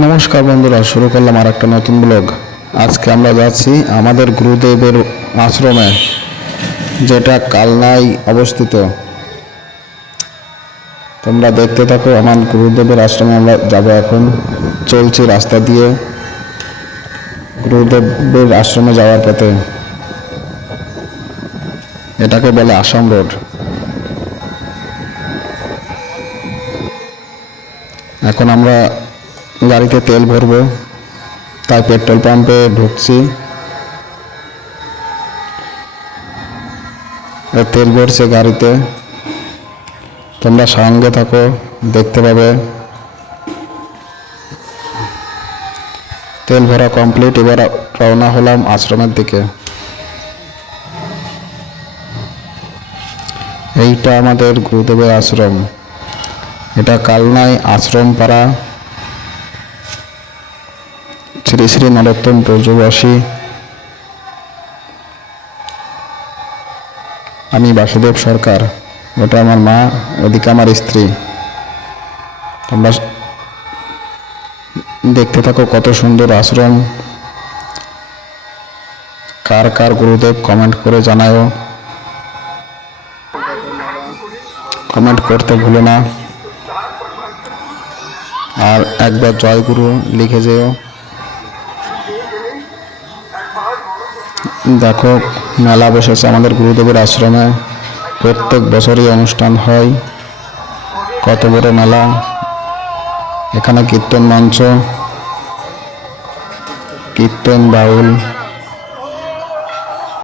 নমস্কার বন্ধুরা, শুরু করলাম আর একটা নতুন ব্লগ। আজকে আমরা যাচ্ছি আমাদের গুরুদেবের আশ্রমে, যেটা কালনায় অবস্থিত। তোমরা দেখতে থাকো। আমার গুরুদেবের আশ্রমে আমরা যাব। এখন চলছি রাস্তা দিয়ে গুরুদেবের আশ্রমে যাওয়ার পথে। এটাকে বলে আসাম রোড। এখন আমরা গাড়িতে তেল ভরবো, তাই পেট্রোল পাম্পে ঢুকছি। তেল ভরছে গাড়িতে, তোমরা সঙ্গে থাকো, দেখতে পাবে। তেল ভরা কমপ্লিট, এবার রওনা হলাম আশ্রমের দিকে। এইটা আমাদের গুরুদেবের আশ্রম। এটা কালনায় আশ্রম পাড়া, শ্রী শ্রী নরোত্তম ব্রজবাসী। আমি বাসুদেব সরকার, ওটা আমার মা, ওদিকে আমার স্ত্রী। তোমরা দেখতে থাকো কত সুন্দর আশ্রম। কার কার গুরুদেব কমেন্ট করে জানাও। কমেন্ট করতে ভুলো না, আর একবার জয় গুরু লিখে যেও। দেখো, মেলা বসেছে আমাদের গুরুদেবের আশ্রমে। প্রত্যেক বছরই অনুষ্ঠান হয়। কত বড় মেলা! এখানে কীর্তন মঞ্চ, কীর্তন, বাউল,